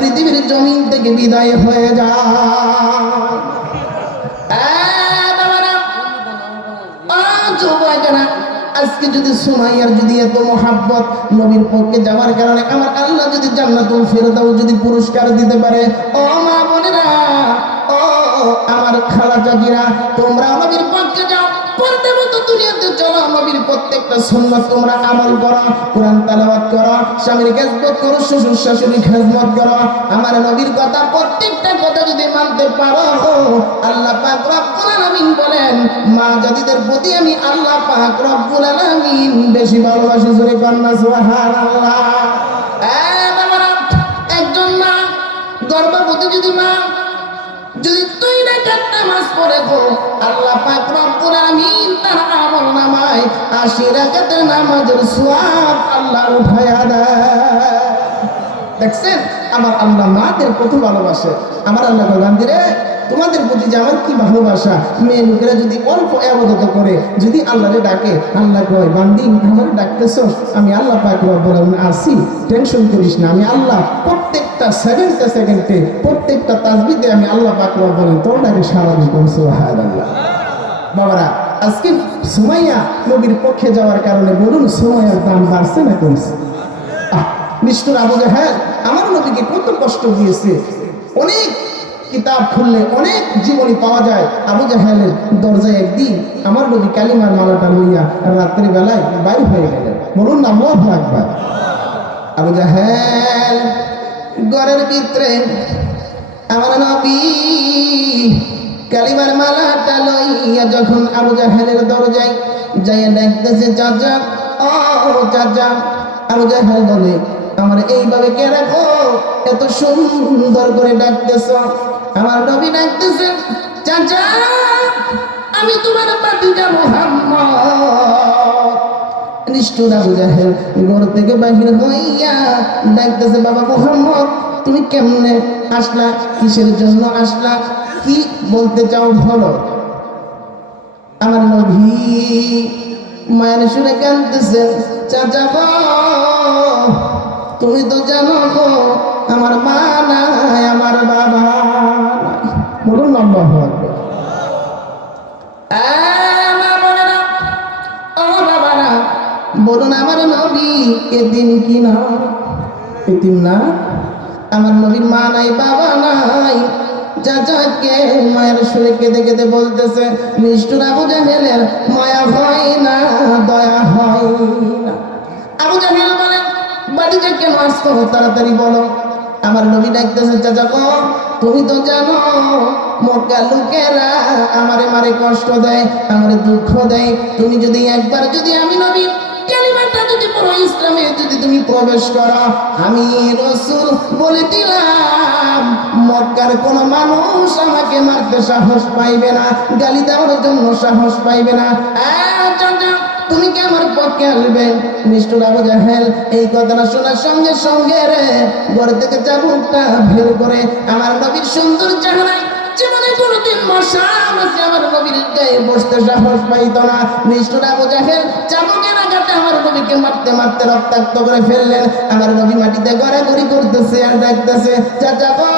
পৃথিবীর জমিন থেকে বিদায় হয়ে আজকে যদি সুমাইয়ার যদি এত মহাব্বত নবীর পক্ষে যাওয়ার কারণে আমার আল্লাহ যদি জান্নাতুল ফেরদাও যদি পুরস্কার দিতে পারে, ও মা বোনেরা আমার খালা চাচিরা তোমরা নবীর পক্ষে যাও পড়তে মতো দুনিয়াতে চলো, নবীর প্রত্যেকটা সুন্নাত তোমরা আমল করো, কোরআন তেলাওয়াত করো, স্বামীর খেজমত করো, শ্বশুর শাশুড়ি খেজমত করো। আমার নবীর কথা প্রত্যেকটা কথা যদি মানতে পারো, আল্লাহ পাক রব্বুল আলামিন বলেন, মা জাতিদের প্রতি আমি আল্লাহ পাক রব্বুল আলামিন বেশি ভালোবাসি, জোরে কন্যা সুবহানাল্লাহ। একজন মা, গর্ভবতী যদি মা, যদি তোমাদের প্রতি যে আমার কি ভালোবাসা? মেয়ে লোকেরা যদি অল্প আবাদত করে, যদি আল্লাহরে ডাকে, আল্লাহ কয়, বান্দি, আমার ডাকতেছ? আমি আল্লাহ পাক বলেন আসি টেনশন করিস না। আমি আল্লাহ প্রত্যেকটা সেকেন্ডে সেকেন্ডে প্রত্যেকটা তাজবিদে আমি আল্লাহ পাক বলেন তোর ডাকে স্বাভাবিক আল্লাহ বাবারা, আজকে সুমাইয়া নবীর পক্ষে যাওয়ার কারণে বলুন সুমাইয়ার দাম বাড়ছে না কমছে? নিষ্ঠুর আবু জাহেল আমার নবীকে কত কষ্ট দিয়েছে। অনেক কিতাব খুললে অনেক জীবনী পাওয়া যায়। আবু জাহেলের দরজায় একদিন আমার নবী কালিমার মালাটা লইয়া রাত্রি বেলায় বাইর হয়ে গেলেন। বলুন না মোহ একবার আবু জাহেল ঘরের ভিতরে আমার নবী কালিমার মালাটা লইয়া যখন আবু জাহেলের দরজায় যাইয়া ডাকতেছে, চাচা, ও চাচা। আবু জাহেল বলে, আমার এইভাবে কে রাখো? এত সুন্দর করে ডাকতেছ। আমার নবী ডাকতেছে, চাচা, আমি তোমার পাতিটা মোহাম্মদ। নিষ্ঠুর আবু ঘর থেকে বাহির হইয়া ডাকতেছে, বাবা মোহাম্মদ, তুমি কেমনে আসলা? কিসের জন্য আসলা? কি বলতে চাও বলো? আমার নবী মায়ের শুনে কাঁদতেছে, চাচা তুমি তো জানো আমার মা নাই, আমার বাবা বলুন নম্বর ও বলুন, আমার নবী এদিন কি না? এদিন না? আমার নবীর মা নাই, বাবা নাই। চাচাকে মায়ের সুরে কেঁদে কেঁদে বলতেছে নিষ্ঠুর আবু মায়া হয় না, দয়া হয় না। আবু জাহেল বলেন বাড়িতে কেন আসতো তাড়াতাড়ি বলো। আমার নবী ডাকতেছে চাচা গো তুমি তো জানো, মক্কা লোকেরা আমারে মারে কষ্ট দেয়, আমারে দুঃখ দেয়। তুমি যদি একবার যদি আমি নবী কালিমাটা ইসলামে যদি তুমি প্রবেশ করো, আমি রসুল বলে দিলাম, মক্কার কোন মানুষ আমাকে মারতে সাহস পাইবে না, গালি দেওয়ার জন্য সাহস পাইবে না। তুমি কি আমার পক্ষে আসবে? নিষ্ঠুর আবু জাহেল এই কথাটা শোনার সঙ্গে সঙ্গে রে, ঘর থেকে চাবুকটা বের করে আমার নবীর সুন্দর চেহারায় আমার নবীর গায়ে মারতে মারতে রক্তাক্ত করে ফেললেন। আমার নবী মাটিতে গড়াগড়ি করতেছে আর ডাকতেছে, চাচা গো,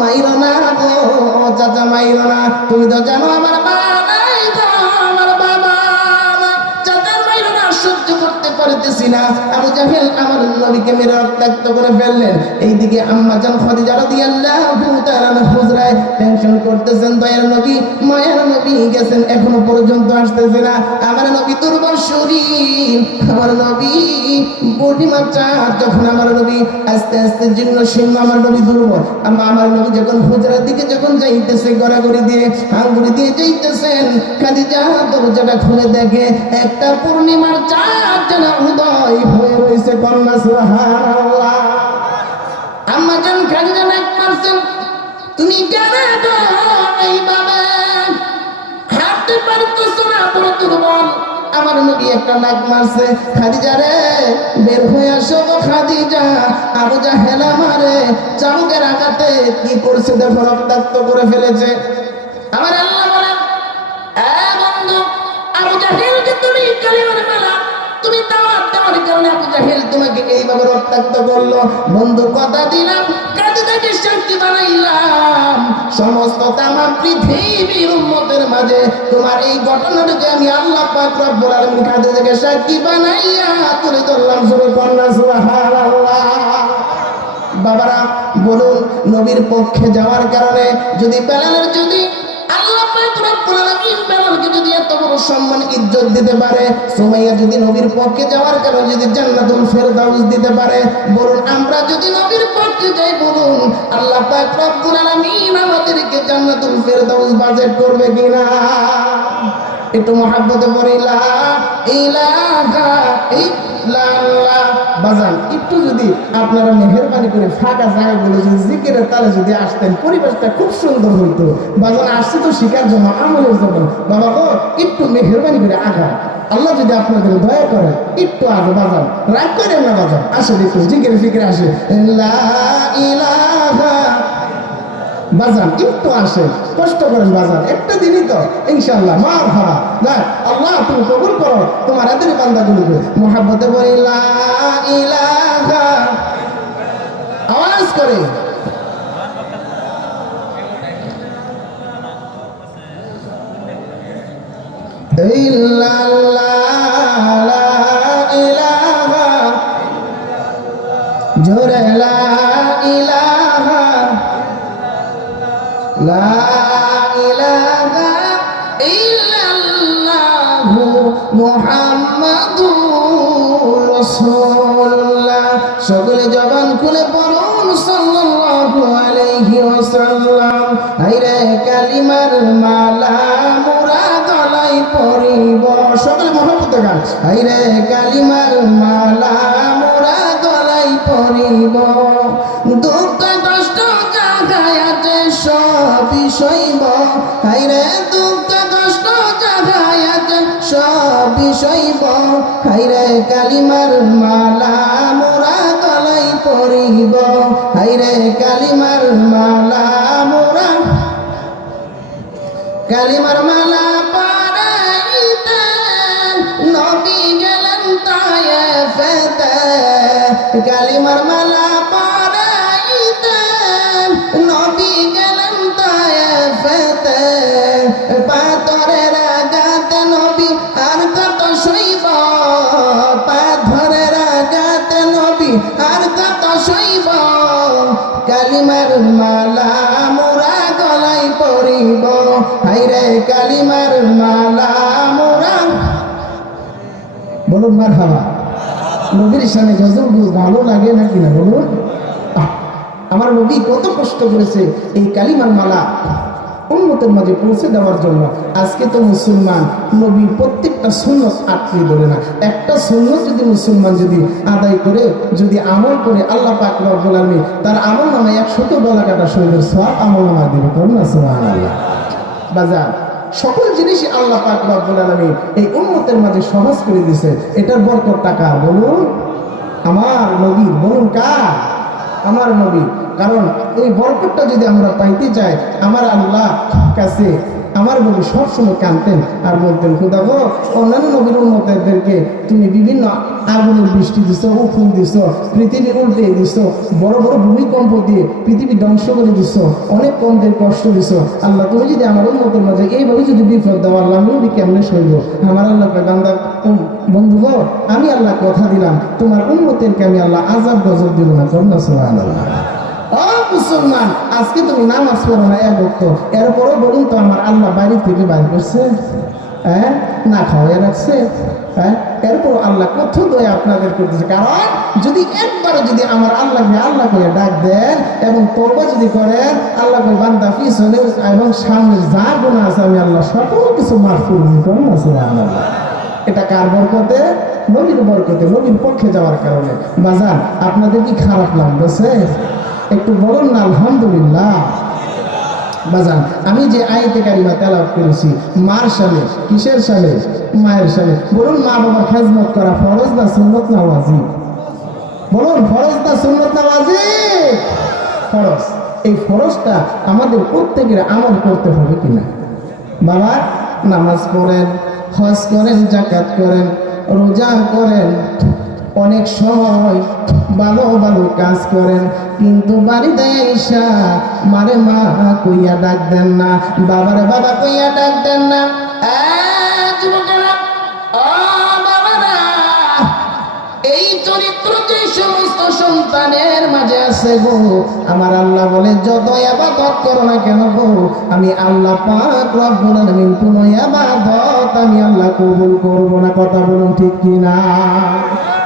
মাইরো না চাচা মাইরো তুমি তো জানো আমার মা পারতেছি না। আবু জাহেল আমার নবীকে মেরে রক্তাক্ত করে ফেললেন। এইদিকে আম্মা জান খাদিজা রাদিয়াল্লাহু তাআলা হুজরায় টেনশন করতেছেন, দয়ার নবী, মায়ের নবী গেছেন, এখনও পর্যন্ত আসতেছে না। আমার নবী দুর্বল শরীর, আমার নবী বডি মাচা যখন আমার নবী আস্তে আস্তে জীর্ণ শীর্ণ, আমার নবী দুর্বল। আম- আমার নবী যখন হুজরার দিকে যখন যাইতেছে, গড়াগড়ি দিয়ে আঙ্গুরি দিয়ে যাইতেছেন, খাদিজা দরজাটা খুলে দেখে, একটা পূর্ণিমার চাঁদ যেন উদয় হয়ে রয়েছে কন্যা সুবহানাল্লাহ। আম্মা জান খাদিজা নাক মারছেন তুমি কেন এইভাবে হাঁটতে পারতেছো না, বড় দুর্বল। আমার নবী একটা নাক মারছে, খাদিজা রে, বের হয়ে আসো গো খাদিজা। আবু জাহেল আমারে চাবুকের আঘাতে কি করছে দেখো, রক্তাক্ত করে ফেলেছে। আমার আল্লাহ বলেন, এ বন্ধু আবু জাহেলকে তুমি তুমি দাওয়াত দেওয়ার কারণে আবু জাহেল তোমাকে এইভাবে রক্তাক্ত করল। বন্ধু, কথা দিলাম কাজে বানাইলাম। সমস্ত তামাম পৃথিবীর মাঝে তোমার এই ঘটনাটাকে আমি আল্লাহ পাক রব্বুল আলামিন কাজে থেকে সাক্ষী বানাইয়া তুলে ধরলাম শুরু কন্যা সুবহানাল্লাহ। বাবারা, বলুন, নবীর পক্ষে যাওয়ার কারণে যদি বেলালের যদি ইজ্জত দিতে পারে, সুমাইয়া যদি নবীর পক্ষে যাওয়ার কারণে যদি জান্নাতুল ফেরদাউস দিতে পারে, বলুন আমরা যদি নবীর পক্ষে যাই, বলুন, আল্লাহ পাক আমাদেরকে জান্নাতুল ফেরদাউস বাজেট করবে কিনা? একটু মহাব্বতে পড়ে ইলাহা ইল্লাল্লাহ। বাজান, একটু যদি আপনারা মেহরবানি করে ফাঁকা জায়গাগুলো যদি জিকিরের তালে যদি আসতেন, পরিবেশটা খুব সুন্দর হইতো। বাজান, আসছে তো শিকার জন্য আমলের জন্য বাবা গো, একটু মেহরবানি করে আগা আল্লাহ যদি আপনাদের দয়া করে, একটু আগে বাজান। রাগ করেন না বাজান। আসেন একটু জিকির ফিকিরে আসে। লা ইলাহা বাজান, একটু আসে, কষ্ট করেন বাজান, একটা দিনই তো ইনশাল্লাহ মার হারা দেখ আল্লাহ তুমি কবুল করো, তোমার এদের বান্দাগুলোকে। মোহাব্বতে বলি আওয়াজ করে। ইল্লাল্লাহ মোহাম্মদুর রাসূলুল্লাহ। সকলে জবান খুলে পড়ুন সাল্লাল্লাহু আলাইহি ওয়াসাল্লাম। আইরে কালিমার মালা মুরাদ লাই পড়িব সকলে মহব্বত গান। আইরে কালিমার মালা মুরাদ লাই পড়িব দুটা কষ্ট জাগায় আছে সব বিষয় সইব হাইরে কালিমার মালা মোরা গলাই পরিব। হাইরে কালিমার মালা মোরা কালিমার মালা পারাইতে নবী গেলেন তায়ে ফেতে। কালিমার মালা পারাইতে হাইরে কালিমার মালা মোরা। বলুন মার হাওয়া সামনে গজল ভালো লাগে না? বলুন। আমার নবী কত কষ্ট করেছে এই কালিমার মালা মাঝে পৌঁছে দেওয়ার জন্য। আজকে তো মুসলমান নবীর প্রত্যেকটা সুন্নত আটকে ধরে না। একটা সুন্নত যদি মুসলমান যদি আদায় করে, যদি আমল করে, আল্লাহ পাক রব্বুল তার আমল নামায় একশত গলা কাটা শহীদের সব আমল নামায় দেবে। করুন না বাজার। সকল জিনিসই আল্লাহ পাক রব্বুল এই উন্নতের মাঝে সহজ করে দিছে এটার বরকত টাকা, বলুন। আমার নবী, বলুন কার? আমার নবী। কারণ এই বরকতটা যদি আমরা পাইতে চাই, আমার আল্লাহ কাছে আমার নবী সবসময় কানতেন আর বলতেন, খুদা গো, অন্যান্য নবীর উন্মতদেরকে তুমি বিভিন্ন আগুনের বৃষ্টি দিছ উফুন দিছ, পৃথিবী উল্টে দিছ, বড় বড় ভূমিকম্প দিয়ে পৃথিবী ধ্বংস করে দিছ, অনেক কমদের কষ্ট দিছ। আল্লাহ, তুমি যদি আমার উন্মতের মাঝে এইভাবে যদি বিপদ দাও, আল্লাহ নবী কেমনে সইব? আমার আল্লাহ বান্দা বন্ধু গো, আমি আল্লাহ কথা দিলাম। তোমার উন্মতেরকে আমি আল্লাহ আজাব গজব দিব না। করুন আল্লাহ ও মুসলমান, আজকে তুমি নামাজ পড়ো না, এক ভক্ত এরপরও বলুন তো, আমার আল্লাহ বাইরে থেকে বাইর করছে। হ্যাঁ? না খাওয়াই রাখছে। হ্যাঁ? এরপর আল্লাহ কত দয়া আপনাদের করতেছে। কারণ যদি একবারও যদি আমার আল্লাহকে আল্লাহ করে ডাক দেন এবং তৌবা যদি করেন, আল্লাহ করে বান্দা পিছনে এবং সামনে যা গুণা আছে, আমি আল্লাহ সকল কিছু মাফ আছে আল্লাহ এটা কার বরকতে? নবীর বরকতে, নবীর পক্ষে যাওয়ার কারণে। বাজার, আপনাদের কি খারাপ লাগতেছে? একটু বলুন না, আলহামদুলিল্লাহ। বাজান, আমি যে আয়তে কারিমা তেলাওয়াত করেছি, মার সালে কিসের সালে মায়ের সালে বলুন, মা বাবার খেজমত করা ফরজ না সুন্নত না ওয়াজিব? বলুন, ফরজ না সুন্নত না ওয়াজিব? ফরজ। এই ফরজটা আমাদের প্রত্যেকের আমল করতে হবে কিনা? বাবা, নামাজ পড়েন, হজ করেন জাকাত করেন, রোজা করেন অনেক সময় ভালো ভালো কাজ করেন, কিন্তু বাড়িতে এসা মারে মা কইয়া ডাক দেন না, বাবারে বাবা কইয়া ডাক দেন না। এই চরিত্র সন্তানের মাঝে আছে গো, আমার আল্লাহ বলে করো না কেন গো, আমি আল্লাহ কোন আমি আল্লাহ কবুল করব না। কথা বলুন ঠিক কি না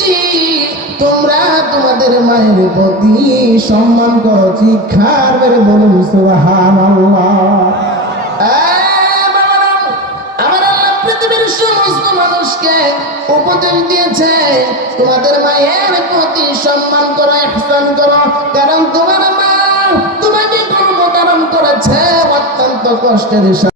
দিয়েছি তোমরা তোমাদের মায়ের প্রতি সম্মান করো, শিক্ষার বেড়ে বলুন সমস্ত মানুষকে উপদেশ তোমাদের মায়ের সম্মান কারণ তোমার মা তোমাকে করেছে অত্যন্ত কষ্টের